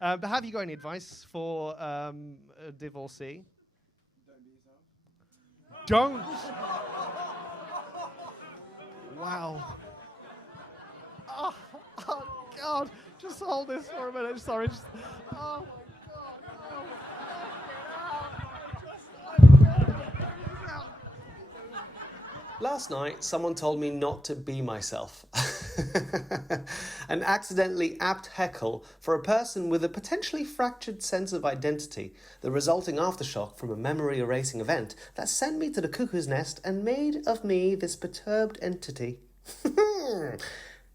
But have you got any advice for a divorcee? Don't be yourself. Don't. Wow. Oh, God. Just hold this for a minute. Sorry. Just, oh, my God. Oh, Last night, someone told me not to be myself. An accidentally apt heckle for a person with a potentially fractured sense of identity, the resulting aftershock from a memory-erasing event that sent me to the cuckoo's nest and made of me this perturbed entity.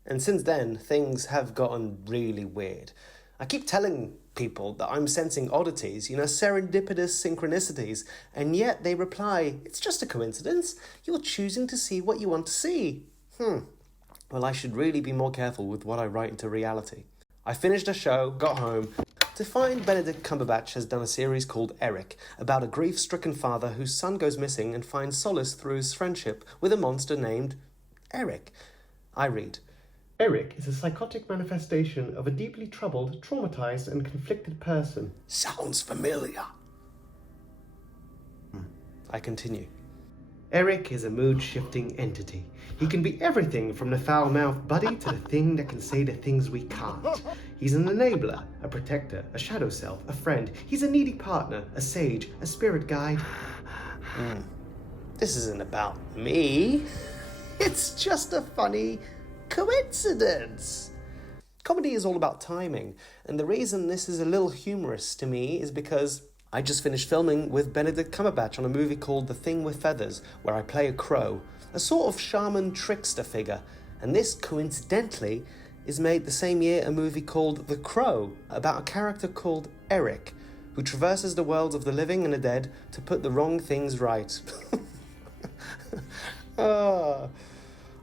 And since then, things have gotten really weird. I keep telling people that I'm sensing oddities, serendipitous synchronicities, and yet they reply, it's just a coincidence. You're choosing to see what you want to see. Well, I should really be more careful with what I write into reality. I finished a show, got home, to find Benedict Cumberbatch has done a series called Eric, about a grief-stricken father whose son goes missing and finds solace through his friendship with a monster named Eric. I read, Eric is a psychotic manifestation of a deeply troubled, traumatized and conflicted person. Sounds familiar. I continue. Eric is a mood-shifting entity. He can be everything from the foul-mouthed buddy to the thing that can say the things we can't. He's an enabler, a protector, a shadow self, a friend. He's a needy partner, a sage, a spirit guide. This isn't about me. It's just a funny coincidence. Comedy is all about timing, and the reason this is a little humorous to me is because I just finished filming with Benedict Cumberbatch on a movie called The Thing with Feathers, where I play a crow, a sort of shaman trickster figure, and this, coincidentally, is made the same year a movie called The Crow, about a character called Eric, who traverses the worlds of the living and the dead to put the wrong things right.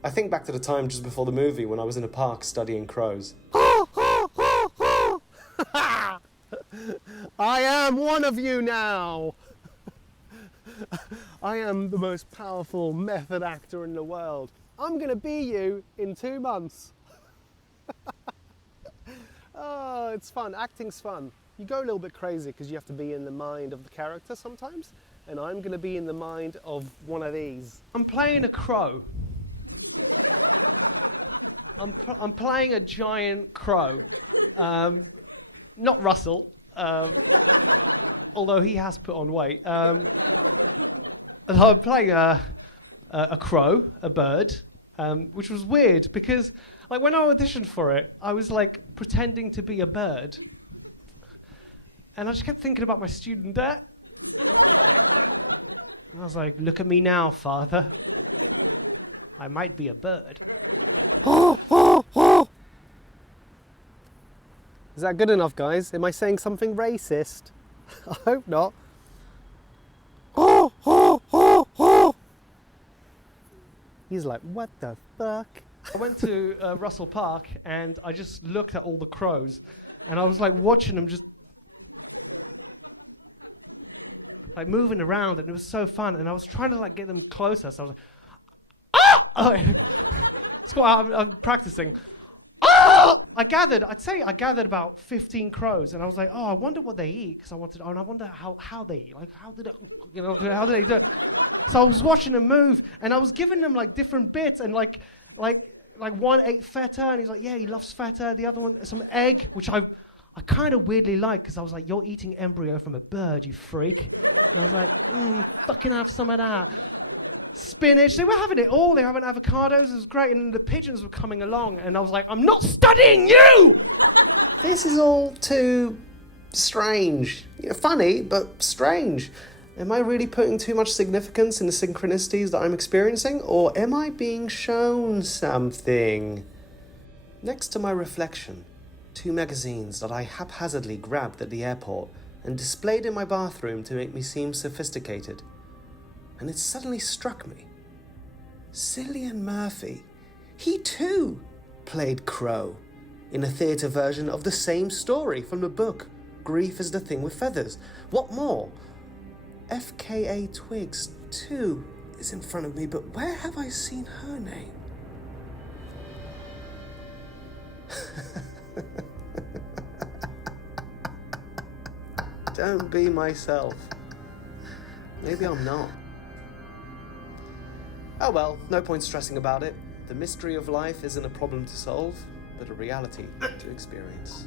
I think back to the time just before the movie when I was in a park studying crows. I am one of you now. I am the most powerful method actor in the world. I'm going to be you in 2 months. Oh, it's fun. Acting's fun. You go a little bit crazy because you have to be in the mind of the character sometimes. And I'm going to be in the mind of one of these. I'm playing a crow. I'm playing a giant crow. Not Russell, although he has put on weight. And I'm playing a crow, a bird, which was weird because, like, when I auditioned for it, I was like pretending to be a bird, and I just kept thinking about my student debt. And I was like, "Look at me now, father. I might be a bird." Is that good enough, guys? Am I saying something racist? I hope not. He's like, what the fuck? I went to Russell Park and I just looked at all the crows and I was like watching them just like moving around, and it was so fun, and I was trying to like get them closer, so I was like, ah! It's quite, I'm practicing. Oh! I gathered about 15 crows, and I was like, oh, I wonder what they eat, because I wonder how they eat, like how do they do it? So I was watching them move, and I was giving them like different bits, and like one ate feta, and he's like, yeah, he loves feta. The other one, some egg, which I kind of weirdly like, because I was like, you're eating embryo from a bird, you freak. And I was like, fucking have some of that. Spinach, they were having it all. They were having avocados, it was great, and the pigeons were coming along, and I was like, I'm not studying you! This is all too strange. Funny, but strange. Am I really putting too much significance in the synchronicities that I'm experiencing, or am I being shown something? Next to my reflection, 2 magazines that I haphazardly grabbed at the airport and displayed in my bathroom to make me seem sophisticated. And it suddenly struck me. Cillian Murphy, he too played Crow in a theatre version of the same story from the book, Grief is the Thing with Feathers. What more? FKA Twigs too is in front of me, but where have I seen her name? Don't be myself. Maybe I'm not. Oh well, no point stressing about it. The mystery of life isn't a problem to solve, but a reality to experience.